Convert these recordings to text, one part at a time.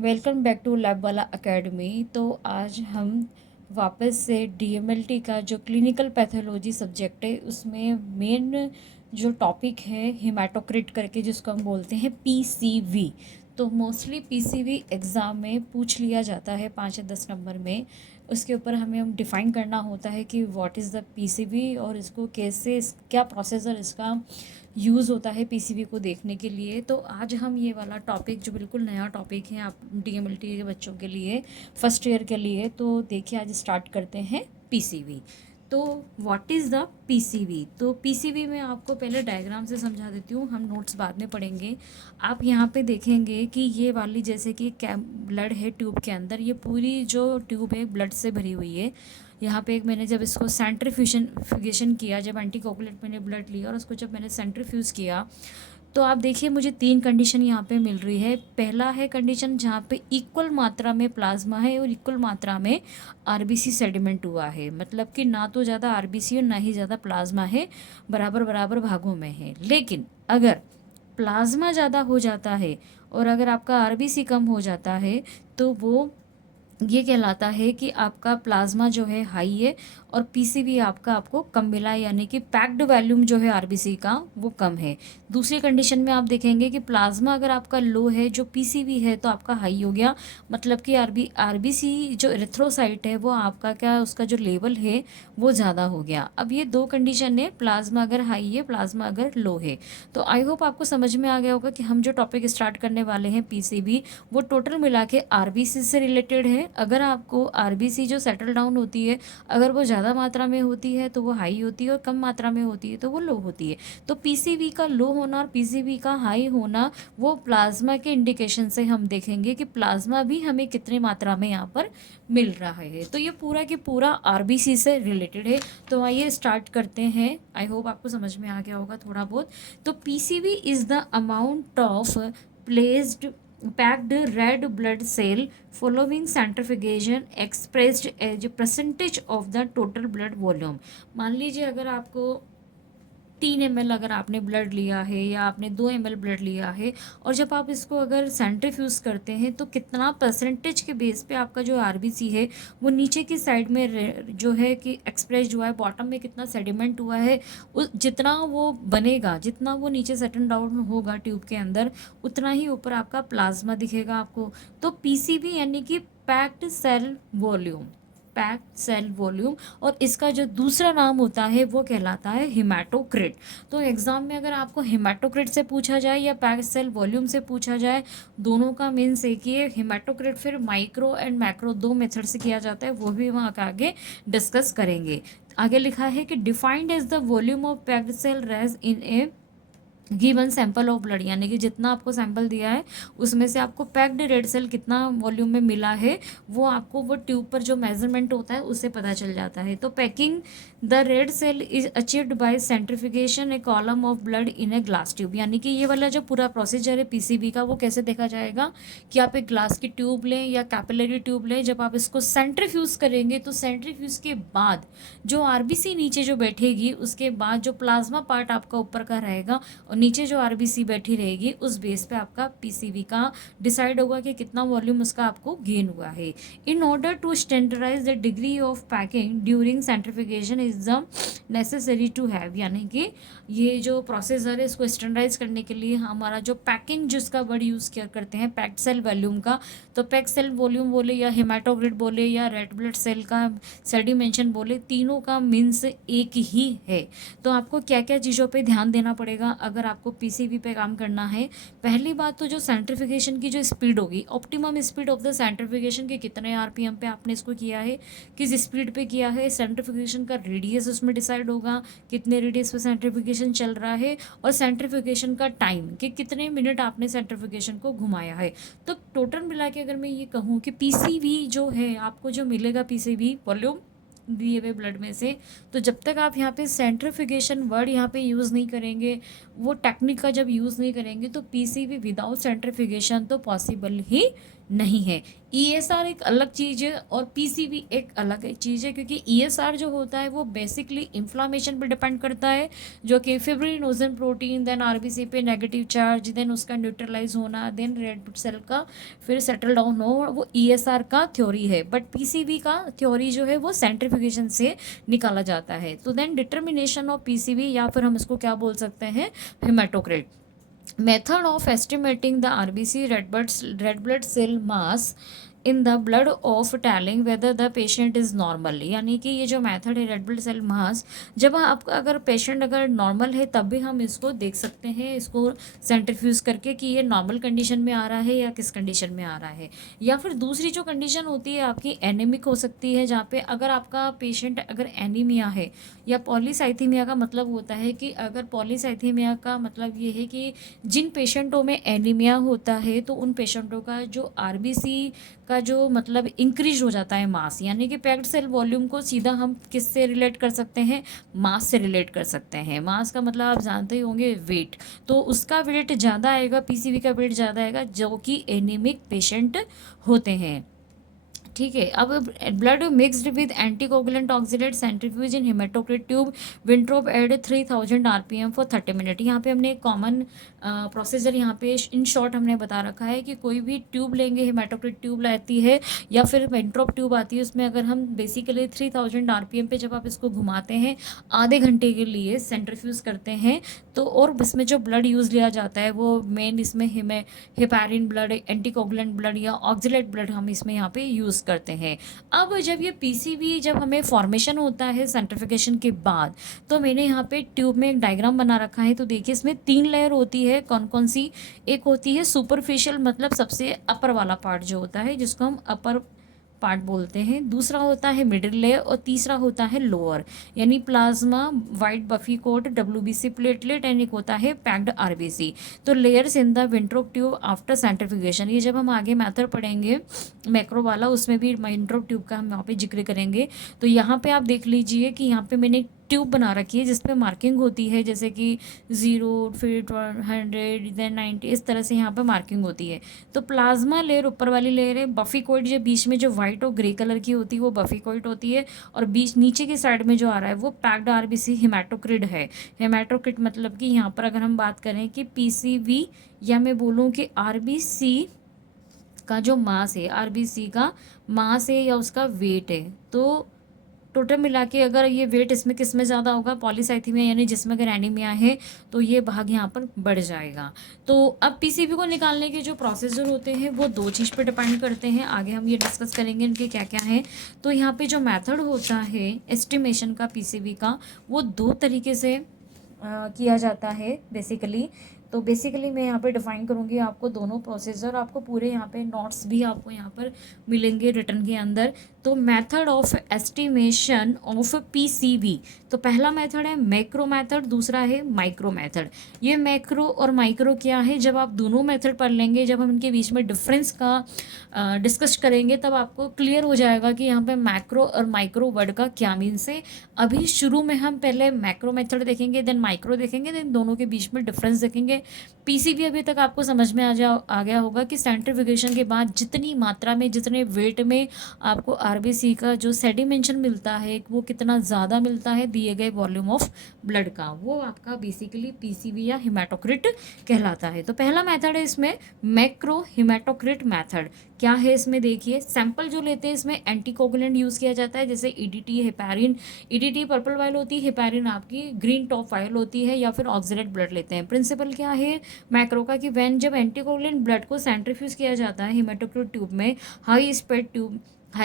Welcome back two lab वाला academy. तो आज हम वापस से डीएमएलटी का जो क्लिनिकल पैथोलॉजी सब्जेक्ट है उसमें मेन जो टॉपिक है हिमेटोक्रिट करके जिसको हम बोलते हैं पीसीवी। तो मोस्टली पीसीवी एग्ज़ाम में पूछ लिया जाता है 5 या 10 नंबर में। उसके ऊपर हमें हम डिफ़ाइन करना होता है कि व्हाट इज़ द पीसीवी और इसको कैसे क्या प्रोसेसर इसका यूज़ होता है पीसीबी को देखने के लिए। तो आज हम ये वाला टॉपिक जो बिल्कुल नया टॉपिक है आप डीएमएलटी के बच्चों के लिए, फर्स्ट ईयर के लिए, तो देखिए आज स्टार्ट करते हैं पीसीबी। तो व्हाट इज़ द पीसीबी? तो पीसीबी में आपको पहले डायग्राम से समझा देती हूँ, हम नोट्स बाद में पढ़ेंगे। आप यहाँ पे देखेंगे कि ये वाली जैसे कि ब्लड है ट्यूब के अंदर, ये पूरी जो ट्यूब है ब्लड से भरी हुई है। यहाँ पे एक मैंने जब इसको सेंट्रीफ्यूगेशन किया, जब एंटीकोगुलेंट मैंने ब्लड लिया और उसको जब मैंने सेंट्रीफ्यूज़ किया, तो आप देखिए मुझे 3 कंडीशन यहाँ पे मिल रही है। पहला है कंडीशन जहाँ पे इक्वल मात्रा में प्लाज्मा है और इक्वल मात्रा में आरबीसी सेडिमेंट हुआ है, मतलब कि ना तो ज़्यादा आरबीसी और ना ही ज़्यादा प्लाज्मा है, बराबर बराबर भागों में है। लेकिन अगर प्लाज्मा ज़्यादा हो जाता है और अगर आपका आरबीसी कम हो जाता है तो वो ये कहलाता है कि आपका प्लाज्मा जो है हाई है और पीसीबी आपका आपको कम मिला है, यानी कि पैक्ड वॉल्यूम जो है आरबीसी का वो कम है। दूसरी कंडीशन में आप देखेंगे कि प्लाज्मा अगर आपका लो है, जो पीसीबी है तो आपका हाई हो गया, मतलब कि आरबीसी जो एरिथ्रोसाइट है वो आपका क्या उसका जो लेवल है वो ज़्यादा हो गया। अब ये 2 कंडीशन है, प्लाज्मा अगर हाई है, प्लाज्मा अगर लो है। तो आई होप आपको समझ में आ गया होगा कि हम जो टॉपिक स्टार्ट करने वाले हैं पीसीबी, वो टोटल मिला के आरबीसी से रिलेटेड है। अगर आपको आरबीसी जो सेटल डाउन होती है, अगर वो ज़्यादा मात्रा में होती है तो वो हाई होती है और कम मात्रा में होती है तो वो लो होती है। तो पीसीबी का लो होना और पीसीबी का हाई होना वो प्लाज्मा के इंडिकेशन से हम देखेंगे कि प्लाज्मा भी हमें कितनी मात्रा में यहाँ पर मिल रहा है। तो ये पूरा की पूरा आरबीसी से रिलेटेड है। तो आइए स्टार्ट करते हैं। आई होप आपको समझ में आ गया होगा थोड़ा बहुत। तो PCB is the amount of placed packed red blood cell following centrifugation expressed as a percentage of the total blood volume। मान लीजिए अगर आपको 3 ml अगर आपने ब्लड लिया है या आपने 2 ml ब्लड लिया है और जब आप इसको अगर सेंट्रीफ्यूज़ करते हैं तो कितना परसेंटेज के बेस पे आपका जो आरबीसी है वो नीचे की साइड में जो है कि एक्सप्रेस हुआ है, बॉटम में कितना सेडिमेंट हुआ है, उस जितना वो बनेगा, जितना वो नीचे सेटल डाउन होगा ट्यूब के अंदर, उतना ही ऊपर आपका प्लाज्मा दिखेगा आपको। तो पीसीबी यानी कि packed cell volume, packed cell volume, और इसका जो दूसरा नाम होता है वो कहलाता है हिमेटोक्रिट। तो एग्जाम में अगर आपको हिमेटोक्रिट से पूछा जाए या पैक्ड सेल वॉल्यूम से पूछा जाए, दोनों का मीन्स एक ही है। हिमेटोक्रिट फिर माइक्रो एंड मैक्रो 2 मेथड से किया जाता है, वो भी वहाँ आगे डिस्कस करेंगे। आगे लिखा है कि defined as the volume of packed cell rays in a given sample of blood, यानी कि जितना आपको सैंपल दिया है उसमें से आपको पैक्ड रेड सेल कितना वॉल्यूम में मिला है वो आपको वो ट्यूब पर जो मेजरमेंट होता है उससे पता चल जाता है। तो packing the red cell is achieved by centrification a column of blood in a glass tube, यानी कि ये वाला जो पूरा प्रोसीजर है पीसीबी का वो कैसे देखा जाएगा कि आप एक ग्लास की ट्यूब लें या कैपिलरी ट्यूब लें, जब आप इसको सेंट्रीफ्यूज करेंगे तो सेंट्रीफ्यूज के बाद जो आरबीसी नीचे जो बैठेगी उसके बाद जो प्लाज्मा पार्ट आपका ऊपर का रहेगा और नीचे जो आरबीसी बैठी रहेगी उस बेस पे आपका पीसीबी का डिसाइड होगा कि कितना वॉल्यूम उसका आपको गेन हुआ है। In order to standardize the degree of packing during centrification is the necessary to have, यानी कि ये जो प्रोसेसर है इसको स्टैंडर्डाइज करने के लिए हमारा जो पैकिंग जिसका वर्ड यूज़ किया करते हैं पैक्ड सेल वॉल्यूम का, तो पैक्ड सेल वॉल्यूम बोले या हिमेटोक्रिट बोले या रेड ब्लड सेल का सेडिमेंशन बोले, तीनों का मीन्स एक ही है। तो आपको क्या क्या चीज़ों पे ध्यान देना पड़ेगा अगर आपको पीसीबी पे काम करना है? पहली बात तो जो सेंट्रीफिकेशन की जो स्पीड होगी, optimum speed of the centrification के कितने आरपीएम पे आपने इसको किया है, किस स्पीड पे किया है, सेंट्रीफिकेशन का रेडियस उसमें डिसाइड होगा कितने रेडियस पे सेंट्रीफिकेशन चल रहा है, और सेंट्रीफिकेशन का टाइम कि कितने मिनट आपने सेंट्रीफिकेशन को घुमाया है। तो टोटल मिला के अगर मैं ये कहूँ कि पीसीबी जो है आपको जो मिलेगा पीसीबी वॉल्यूम दिए हुए ब्लड में से, तो जब तक आप यहाँ पे सेंट्रीफिकेशन वर्ड यहाँ पे यूज़ नहीं करेंगे, वो टेक्निक का जब यूज़ नहीं करेंगे, तो पीसीबी विदाउट सेंट्रीफिकेशन तो पॉसिबल ही नहीं है। ईएसआर एक अलग चीज़ है और पीसीबी एक अलग चीज़ है, क्योंकि ईएसआर जो होता है वो बेसिकली इन्फ्लामेशन पे डिपेंड करता है, जो कि फिब्रिनोजन प्रोटीन, देन आरबीसी पे नेगेटिव चार्ज, देन उसका न्यूट्रलाइज होना, देन रेड ब्लड सेल का फिर सेटल डाउन हो, वो ईएसआर का थ्योरी है। बट पीसीबी का थ्योरी जो है वो सेंट्रीफ्यूगेशन से निकाला जाता है। तो देन डिटर्मिनेशन ऑफ पीसीबी, या फिर हम इसको क्या बोल सकते हैं, haematocrit. Method of estimating the RBC red blood cell mass in the blood of telling whether the patient is normal, यानी कि ये जो मेथड है रेड ब्लड सेल मास, जब आप अगर पेशेंट अगर नॉर्मल है तब भी हम इसको देख सकते हैं, इसको सेंट्रीफ्यूज करके कि ये नॉर्मल कंडीशन में आ रहा है या किस कंडीशन में आ रहा है। या फिर दूसरी जो कंडीशन होती है आपकी एनीमिक हो सकती है, जहाँ पे अगर आपका पेशेंट अगर एनीमिया है, या पॉलीसाइथीमिया का मतलब होता है कि अगर पॉलीसाइथीमिया का मतलब ये है कि जिन पेशेंटों में एनीमिया होता है तो उन पेशेंटों का जो आरबीसी का जो मतलब इंक्रीज हो जाता है मास, यानी कि पैक्ड सेल वॉल्यूम को सीधा हम किससे रिलेट कर सकते हैं, मास से रिलेट कर सकते हैं। मास का मतलब आप जानते ही होंगे वेट, तो उसका वेट ज़्यादा आएगा, पीसीबी का वेट ज़्यादा आएगा जो कि एनीमिक पेशेंट होते हैं। ठीक है। अब blood mixed with anticoagulant oxalated centrifuge in haematocrit tube, Wintrobe at 3000 RPM for 30 minute. यहाँ पे हमने एक कॉमन प्रोसीजर यहाँ पे इन शॉर्ट हमने बता रखा है कि कोई भी ट्यूब लेंगे, हेमाटोक्रिट ट्यूब आती है या फिर विंट्रोप ट्यूब आती है, उसमें अगर हम बेसिकली 3000 आरपीएम पे जब आप इसको घुमाते हैं आधे घंटे के लिए सेंट्रीफ्यूज करते हैं, तो और इसमें जो ब्लड यूज़ लिया जाता है वो मेन इसमें हेपारिन ब्लड, एंटीकोगुलेंट ब्लड या ऑक्जिलेट ब्लड हम इसमें यहाँ पे यूज़ करते हैं। अब जब ये पीसीबी जब हमें फॉर्मेशन होता है सेंट्रीफिकेशन के बाद, तो मैंने यहाँ पे ट्यूब में एक डायग्राम बना रखा है। तो देखिए इसमें 3 लेयर होती है, कौन कौन सी। एक होती है सुपरफिशियल, मतलब सबसे अपर वाला पार्ट जो होता है जिसको हम अपर पार्ट बोलते हैं, दूसरा होता है मिडिल लेयर और तीसरा होता है लोअर, यानी plasma, white buffy coat, WBC platelet and एक होता है पैक्ड आरबीसी। तो layers in the Wintrobe tube after centrifugation, ये जब हम आगे मेथड पढ़ेंगे मैक्रो वाला उसमें भी विंट्रोप ट्यूब का हम वहाँ पे जिक्र करेंगे। तो यहाँ पे आप देख लीजिए कि यहाँ पे मैंने ट्यूब बना रखी है जिस पे मार्किंग होती है, जैसे कि 0, फिर 100, देन 90, इस तरह से यहाँ पे मार्किंग होती है। तो प्लाज्मा लेयर ऊपर वाली लेयर है, बफीकोइड जो बीच में जो वाइट और ग्रे कलर की होती है वो बफीकोइड होती है, और बीच नीचे की साइड में जो आ रहा है वो पैक्ड आरबीसी हेमाटोक्रिट है। हेमाटोक्रिट मतलब कि यहाँ पर अगर हम बात करें कि पीसीवी, या मैं बोलूँ कि आरबीसी का जो मास है, आरबीसी का मास है या उसका वेट है, तो टोटल मिला के अगर ये वेट इसमें किस में ज़्यादा होगा, पॉलीसाइथीमिया यानी जिसमें अगर एनीमिया है तो ये भाग यहाँ पर बढ़ जाएगा। तो अब पीसीबी को निकालने के जो प्रोसीजर होते हैं वो 2 चीज़ पे डिपेंड करते हैं, आगे हम ये डिस्कस करेंगे इनके क्या क्या हैं। तो यहाँ पे जो मेथड होता है एस्टिमेशन का पीसीबी का, वो 2 तरीके से किया जाता है बेसिकली। तो बेसिकली मैं यहाँ पे डिफाइन करूँगी आपको दोनों प्रोसीजर, आपको पूरे यहाँ पे नोट्स भी आपको यहाँ पर मिलेंगे रिटर्न के अंदर। तो method of estimation of PCB, तो पहला मेथड है मैक्रो मेथड, दूसरा है माइक्रो मेथड। ये मैक्रो और माइक्रो क्या है, जब आप दोनों मेथड पढ़ लेंगे, जब हम इनके बीच में डिफरेंस का डिस्कस करेंगे तब आपको क्लियर हो जाएगा कि यहाँ पे मैक्रो और माइक्रो वर्ड का क्या मीन्स है। अभी शुरू में हम पहले मैक्रो मेथड देखेंगे, देन माइक्रो देखेंगे, देन दोनों के बीच में डिफरेंस देखेंगे। पीसीबी अभी तक आपको समझ में आ गया होगा कि सेंट्रीफ्यूगेशन के बाद जितनी मात्रा में, जितने वेट में आपको आरबीसी का जो सेडिमेंशन मिलता है वो कितना ज़्यादा मिलता है दिए गए वॉल्यूम ऑफ ब्लड का, वो आपका बेसिकली पीसीबी या हेमाटोक्रिट कहलाता है। तो पहला मेथड है इसमें मैक्रो हेमाटोक्रिट मेथड। क्या है इसमें देखिए, सैंपल जो लेते हैं इसमें एंटीकोगुलेंट यूज़ किया जाता है, जैसे EDT, heparin. EDT purple while होती है, हेपारिन आपकी ग्रीन टॉप वाइल होती है, या फिर ऑक्सिलेट ब्लड लेते हैं। प्रिंसिपल क्या है मैक्रो का, कि वैन जब एंटीकोगुलेंट ब्लड को सेंट्रीफ्यूज किया जाता है हेमाटोक्रिट ट्यूब में, हाई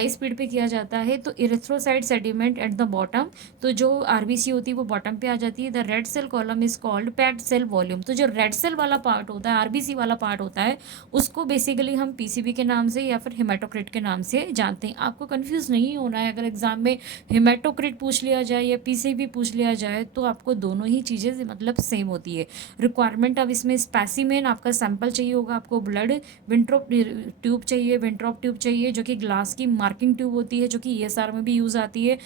स्पीड पे किया जाता है, तो erythrocyte sediment at the bottom, तो जो आरबीसी होती है वो बॉटम पे आ जाती है। The red cell column is called packed cell volume. तो जो रेड सेल वाला पार्ट होता है, आरबीसी वाला पार्ट होता है, उसको बेसिकली हम पीसीबी के नाम से या फिर हेमाटोक्रिट के नाम से जानते हैं। आपको कंफ्यूज नहीं होना है, अगर एग्जाम में हेमाटोक्रिट पूछ लिया जाए या पीसीबी पूछ लिया जाए तो आपको दोनों ही चीज़ें मतलब सेम होती है। रिक्वायरमेंट अब इसमें स्पेसिमेन आपका सैंपल चाहिए होगा, आपको ब्लड विंट्रोप ट्यूब चाहिए, विंट्रोप ट्यूब चाहिए जो कि ग्लास की मार्किंग ट्यूब होती है, जो कि ईएसआर में भी यूज़ आती है।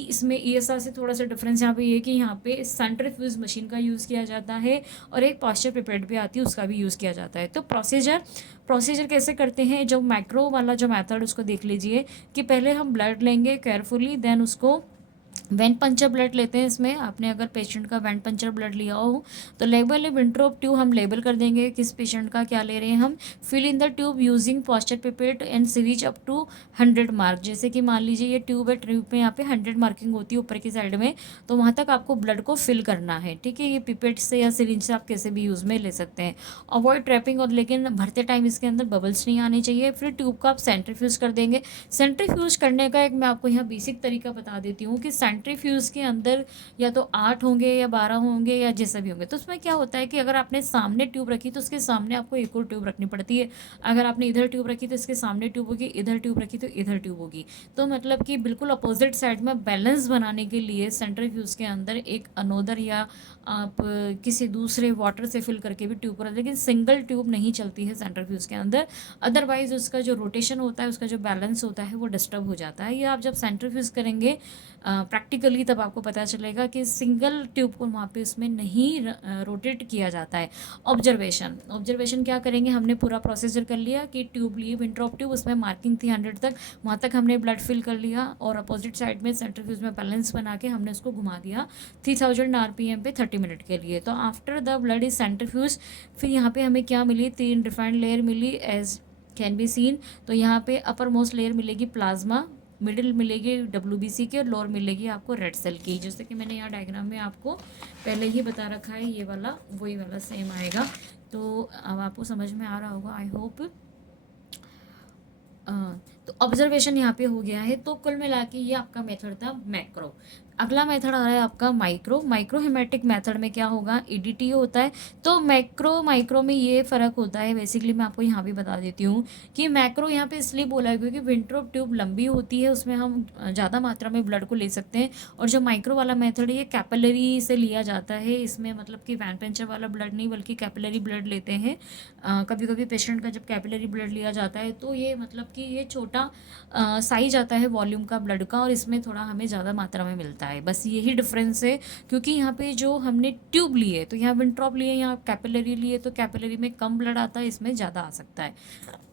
इसमें ईएसआर से थोड़ा सा डिफरेंस यहाँ पे ये कि यहाँ पे सेंट्रीफ्यूज मशीन का यूज़ किया जाता है और एक पॉस्चर पिपेट भी आती है, उसका भी यूज़ किया जाता है। तो प्रोसीजर कैसे करते हैं, जो माइक्रो वाला जो मेथड उसको देख लीजिए कि पहले हम ब्लड लेंगे केयरफुली, देन उसको वेन पंचर ब्लड लेते हैं। इसमें आपने अगर पेशेंट का वेन पंचर ब्लड लिया हो तो लेबल विंट्रोप ट्यूब हम लेबल कर देंगे किस पेशेंट का क्या ले रहे हैं हम। Fill in the tube using Pasteur pipette and series up to 100 mark. जैसे कि मान लीजिए ये ट्यूब है, ट्यूब में यहाँ पे 100 मार्किंग होती है ऊपर की साइड में, तो वहाँ तक आपको ब्लड को फिल करना है। ठीक है, ये पिपेट से या सीरीज से आप कैसे भी यूज़ में ले सकते हैं। अवॉइड ट्रैपिंग, और लेकिन भरते टाइम इसके अंदर बबल्स नहीं आने चाहिए। फिर ट्यूब को आप सेंट्रीफ्यूज कर देंगे। सेंट्रीफ्यूज करने का एक मैं आपको यहाँ बेसिक तरीका बता देती हूँ कि सेंट्रीफ्यूज के अंदर या तो 8 होंगे या 12 होंगे या जैसा भी होंगे। तो उसमें क्या होता है कि अगर आपने सामने ट्यूब रखी तो उसके सामने आपको एक और ट्यूब रखनी पड़ती है। अगर आपने इधर ट्यूब रखी तो इसके सामने ट्यूब होगी, इधर ट्यूब रखी तो इधर ट्यूब होगी। तो मतलब कि बिल्कुल अपोजिट साइड में बैलेंस बनाने के लिए सेंट्रीफ्यूज के अंदर एक अनोदर या आप किसी दूसरे वाटर से फिल करके भी ट्यूब कर, लेकिन सिंगल ट्यूब नहीं चलती है सेंट्रीफ्यूज के अंदर। अदरवाइज उसका जो रोटेशन होता है, उसका जो बैलेंस होता है वो डिस्टर्ब हो जाता है। ये आप जब सेंट्रीफ्यूज करेंगे प्रैक्टिकली तब आपको पता चलेगा कि सिंगल ट्यूब को वहाँ पे उसमें नहीं रोटेट किया जाता है। ऑब्जर्वेशन क्या करेंगे, हमने पूरा प्रोसीजर कर लिया कि ट्यूब लिए विंट्रोप ट्यूब, उसमें मार्किंग थी 100 तक, वहाँ तक हमने ब्लड फिल कर लिया और अपोजिट साइड में सेंट्रीफ्यूज में बैलेंस बना के हमने उसको घुमा दिया 3000 RPM पे 30 मिनट के लिए। तो after the blood is centrifuge, फिर यहाँ पे हमें क्या मिली, 3 डिफाइंड लेयर मिली एज कैन बी सीन। तो यहाँ पे अपर मोस्ट लेयर मिलेगी प्लाज्मा, मिडिल मिलेगी WBC की और लोअर मिलेगी आपको रेड सेल की। जैसे कि मैंने यहाँ डायग्राम में आपको पहले ही बता रखा है, ये वाला वही वाला सेम आएगा। तो अब आपको समझ में आ रहा होगा आई होप। तो ऑब्जर्वेशन यहाँ पे हो गया है। तो कुल मिला के ये आपका मेथड था मैक्रो। अगला मेथड आ रहा है आपका माइक्रो हेमेटिक मेथड में क्या होगा, EDTA होता है। तो माइक्रो में ये फ़र्क होता है, बेसिकली मैं आपको यहाँ भी बता देती हूँ कि मैक्रो यहाँ पे इसलिए बोला है क्योंकि विंट्रोप ट्यूब लंबी होती है, उसमें हम ज़्यादा मात्रा में ब्लड को ले सकते हैं। और जो माइक्रो वाला मेथड है ये कैपिलरी से लिया जाता है, इसमें मतलब कि वैन पेंचर वाला ब्लड नहीं बल्कि कैपिलरी ब्लड लेते हैं। कभी कभी पेशेंट का जब कैपिलरी ब्लड लिया जाता है तो ये मतलब कि ये छोटा साइज आता है वॉल्यूम का ब्लड का, और इसमें थोड़ा हमें ज़्यादा मात्रा में मिलता है। बस यही डिफरेंस है, क्योंकि यहाँ पे जो हमने ट्यूब ली है तो यहाँ विंट्रॉप लिए, यहाँ कैपिलरी लिए, तो कैपिलरी में कम ब्लड आता है, इसमें ज़्यादा आ सकता है।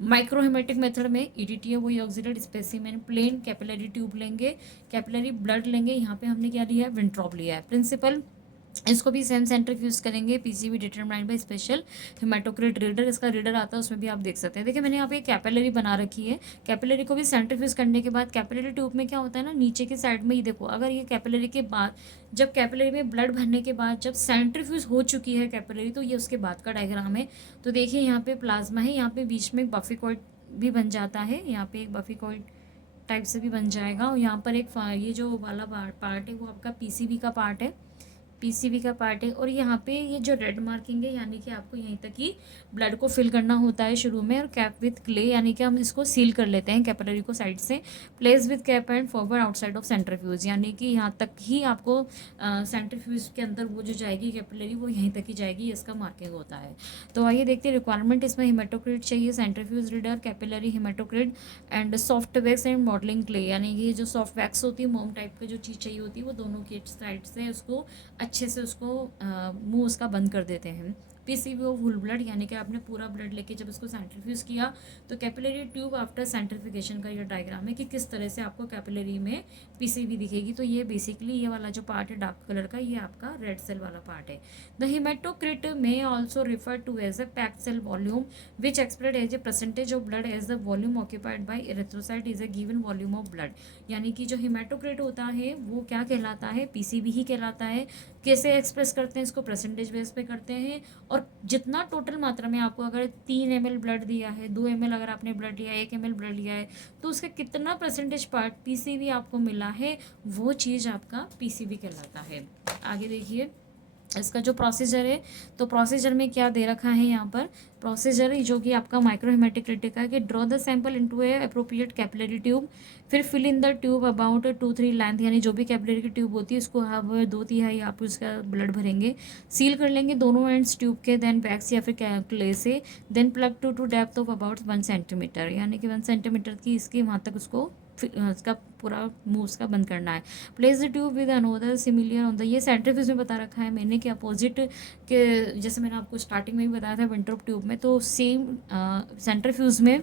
माइक्रोहेमेटिक मेथड में EDTA वही ऑक्सीडेड स्पेसिमेन प्लेन कैपिलरी ट्यूब लेंगे, कैपिलरी ब्लड लेंगे। यहाँ पे हमने क्या लिया है, विंट्रॉप लिया है। प्रिंसिपल इसको भी सेम सेंट्रीफ्यूज करेंगे, PCV determined by special haematocrit reader. इसका रीडर आता है, उसमें भी आप देख सकते हैं। देखिए मैंने यहाँ पे कैपिलरी बना रखी है। कैपिलरी को भी सेंट्रीफ्यूज करने के बाद कैपिलरी ट्यूब में क्या होता है ना, नीचे के साइड में ही देखो, अगर ये कैपिलरी के बाद जब कैपिलरी में ब्लड भरने के बाद जब सेंट्रीफ्यूज हो चुकी है कैपिलरी, तो ये उसके बाद का डायग्राम है। तो देखिए यहाँ पे प्लाज्मा है, यहाँ पे बीच में बफिकॉइड भी बन जाता है, यहाँ पे एक बफिकॉइड टाइप से भी बन जाएगा। और यहाँ पर एक ये जो वाला पार्ट है वो आपका PCV का पार्ट है, PCV का पार्ट है। और यहाँ पे ये जो रेड मार्किंग है, यानी कि आपको यहीं तक ही ब्लड को फिल करना होता है शुरू में। और कैप विथ क्ले, यानी कि हम इसको सील कर लेते हैं कैपिलरी को साइड से। Place with cap and forward outside of centrifuge, यानी कि यहाँ तक ही आपको सेंट्रीफ्यूज के अंदर वो जो जाएगी कैपिलरी वो यहीं तक ही जाएगी, इसका मार्किंग होता है। तो आइए देखते हैं रिक्वायरमेंट। इसमें हेमाटोक्रिट चाहिए, centrifuge reader, capillary haematocrit and soft wax and modelling clay, यानी कि जो सॉफ्ट वैक्स होती है, मोम टाइप की जो चीज़ चाहिए होती है, वो दोनों की साइड से उसको अच्छे से उसको मुंह उसका बंद कर देते हैं। PCV ऑफ होल ब्लड, यानी कि आपने पूरा ब्लड लेके जब इसको सेंट्रीफ्यूज किया तो कैपिलरी ट्यूब आफ्टर सेंट्रीफिकेशन का ये डायग्राम है कि किस तरह से आपको कैपिलरी में PCV दिखेगी। तो ये बेसिकली ये वाला जो पार्ट है डार्क कलर का, ये आपका रेड सेल वाला पार्ट है। द हेमाटोक्रिट में also refer to as a packed cell volume which expressed as a percentage of blood as the volume occupied by erythrocyte is a given volume of blood. यानी कि जो haematocrit होता है वो क्या कहलाता है, PCV ही कहलाता है। कैसे एक्सप्रेस करते हैं इसको, परसेंटेज बेस पे करते हैं। और जितना टोटल मात्रा में आपको अगर 3 ml ब्लड दिया है, 2 ml अगर आपने ब्लड लिया है, 1 ml ब्लड लिया है, तो उसका कितना परसेंटेज पार्ट PCV आपको मिला है, वो चीज़ आपका PCV कहलाता है। आगे देखिए इसका जो प्रोसीजर है, तो प्रोसीजर में क्या दे रखा है यहाँ पर, प्रोसीजर जो कि आपका माइक्रोहेमेटिक का है कि draw the sample into a appropriate capillary tube, फिर fill in the tube about 2-3 length, यानी जो भी कैपिलरी की ट्यूब होती है इसको आप 2/3 आप उसका ब्लड भरेंगे, सील कर लेंगे दोनों एंड्स ट्यूब के, देन वैक्स या फिर क्ले से, then plug to depth of about 1 centimetre, यानी कि 1 सेंटीमीटर की इसकी वहाँ तक उसको उसका पूरा मुंह उसका बंद करना है। Place the tube with another similar on the, ये सेंट्रीफ्यूज में बता रखा है मैंने कि अपोजिट के, जैसे मैंने आपको स्टार्टिंग में भी बताया था विंट्रोप ट्यूब में, तो सेम सेंट्रीफ्यूज में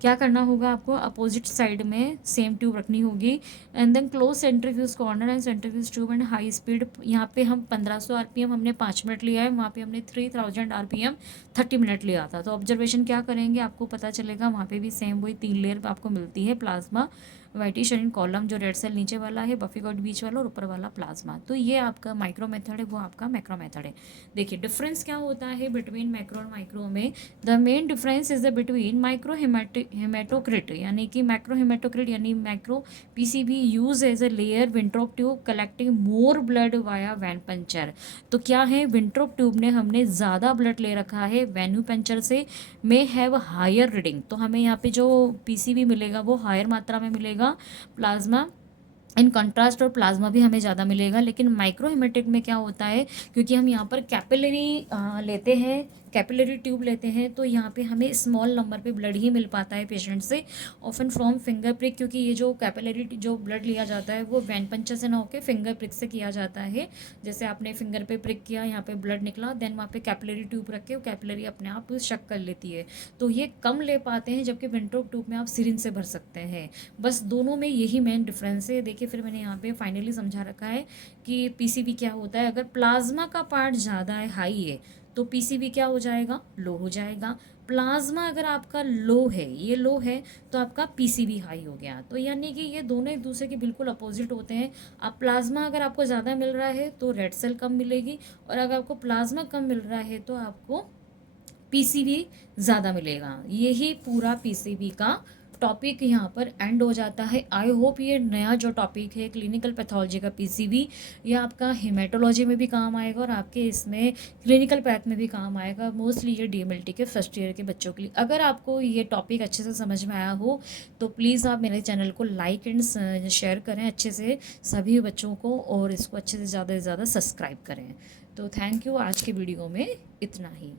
क्या करना होगा आपको, अपोजिट साइड में सेम ट्यूब रखनी होगी and then close centrifuge corner and centrifuge tube and high speed. यहाँ पे हम 1500 आरपीएम हमने 5 मिनट लिया है, वहाँ पे हमने 3000 आरपीएम 30 मिनट लिया था। तो ऑब्जर्वेशन क्या करेंगे आपको पता चलेगा, वहाँ पे भी सेम वही 3 लेयर आपको मिलती है, प्लाज्मा, वाइटिश एंड कॉलम जो रेड सेल नीचे वाला है, बफी गॉड बीच वाला और ऊपर वाला प्लाज्मा। तो ये आपका माइक्रो मेथड है, वो आपका मैक्रो मेथड है। देखिए डिफरेंस क्या होता है बिटवीन मैक्रो और माइक्रो में। The main difference is the between micro haematocrit यानी कि मैक्रो हेमाटोक्रिट यानी macro PCB use as a layer Wintrobe tube collecting more blood via vein puncture. तो क्या है, विंट्रोप ट्यूब ने हमने ज़्यादा ब्लड ले रखा है वेन्यू पंचर से, मे हैव हायर रीडिंग, तो हमें यहाँ पे जो पीसीबी मिलेगा वो हायर मात्रा में मिलेगा। प्लाज्मा इन कंट्रास्ट और प्लाज्मा भी हमें ज़्यादा मिलेगा। लेकिन माइक्रोहेमेटिक में क्या होता है, क्योंकि हम यहाँ पर कैपिलरी लेते हैं, कैपिलरी ट्यूब लेते हैं, तो यहाँ पे हमें स्मॉल नंबर पे ब्लड ही मिल पाता है पेशेंट से, ऑफन फ्रॉम फिंगर प्रिक, क्योंकि ये जो कैपिलरी जो ब्लड लिया जाता है वो वैन पंचर से ना होकर फिंगर प्रिक से किया जाता है। जैसे आपने फिंगर पे प्रिक किया, यहाँ पे ब्लड निकला, देन वहाँ पे कैपिलरी ट्यूब रख के वो कैपिलरी अपने आप शक कर लेती है, तो ये कम ले पाते हैं, जबकि विंट्रोप ट्यूब में आप सिरिंज से भर सकते हैं। बस दोनों में यही मेन डिफरेंस है। देखिए फिर मैंने यहाँ पे फाइनली समझा रखा है कि पीसीबी क्या होता है। अगर प्लाज्मा का पार्ट ज़्यादा है, हाई है, तो पीसीबी क्या हो जाएगा, लो हो जाएगा। प्लाज्मा अगर आपका लो है, ये लो है, तो आपका पीसीबी हाई हो गया। तो यानी कि ये दोनों एक दूसरे के बिल्कुल अपोजिट होते हैं। अब प्लाज्मा अगर आपको ज़्यादा मिल रहा है तो रेड सेल कम मिलेगी, और अगर आपको प्लाज्मा कम मिल रहा है तो आपको पीसीबी ज़्यादा मिलेगा। यही पूरा पीसीबी का टॉपिक यहाँ पर एंड हो जाता है। आई होप ये नया जो टॉपिक है क्लिनिकल पैथोलॉजी का पीसीबी, ये आपका हेमेटोलॉजी में भी काम आएगा और आपके इसमें क्लिनिकल पैथ में भी काम आएगा, मोस्टली ये डीएमएलटी के फर्स्ट ईयर के बच्चों के लिए। अगर आपको ये टॉपिक अच्छे से समझ में आया हो तो प्लीज़ आप मेरे चैनल को लाइक एंड शेयर करें अच्छे से सभी बच्चों को, और इसको अच्छे से ज़्यादा सब्सक्राइब करें। तो थैंक यू, आज के वीडियो में इतना ही।